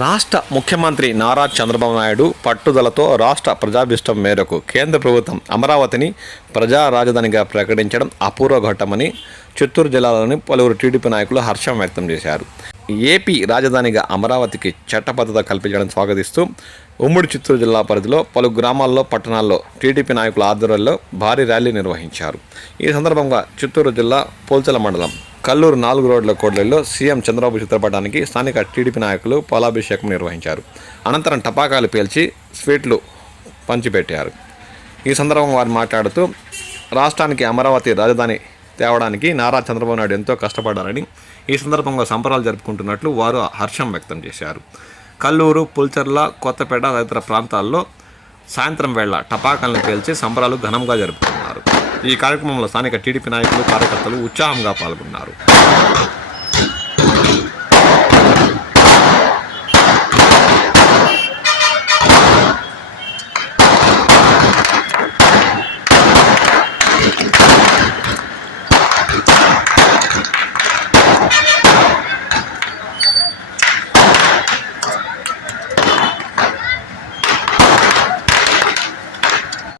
రాష్ట్ర ముఖ్యమంత్రి నారా చంద్రబాబు నాయుడు పట్టుదలతో రాష్ట్ర ప్రజాభిష్టం మేరకు కేంద్ర ప్రభుత్వం అమరావతిని ప్రజా రాజధానిగా ప్రకటించడం అపూర్వ ఘట్టమని చిత్తూరు జిల్లాలోని పలువురు టీడీపీ నాయకులు హర్షం వ్యక్తం చేశారు. ఏపీ రాజధానిగా అమరావతికి చట్టబద్ధత కల్పించడం స్వాగతిస్తూ ఉమ్మడి చిత్తూరు జిల్లా పరిధిలో పలు గ్రామాల్లో, పట్టణాల్లో టీడీపీ నాయకుల ఆధ్వర్యంలో భారీ ర్యాలీ నిర్వహించారు. ఈ సందర్భంగా చిత్తూరు జిల్లా పోల్చల మండలం కల్లూరు 4 రోడ్ల కూడలిలో సీఎం చంద్రబాబు చిత్రపటానికి స్థానిక టీడీపీ నాయకులు పాలాభిషేకం నిర్వహించారు. అనంతరం టపాకాయలు పేల్చి స్వీట్లు పంచిపెట్టారు. ఈ సందర్భంగా వారు మాట్లాడుతూ రాష్ట్రానికి అమరావతి రాజధాని తేవడానికి నారా చంద్రబాబు నాయుడు ఎంతో కష్టపడ్డారని, ఈ సందర్భంగా సంబరాలు జరుపుకుంటున్నట్లు వారు హర్షం వ్యక్తం చేశారు. కల్లూరు, పుల్చర్ల, కొత్తపేట తదితర ప్రాంతాల్లో సాయంత్రం వేళ టపాకాయలను పేల్చి సంబరాలు ఘనంగా జరుపుకున్నారు. ఈ కార్యక్రమంలో స్థానిక టీడీపీ నాయకులు, కార్యకర్తలు ఉత్సాహంగా పాల్గొన్నారు.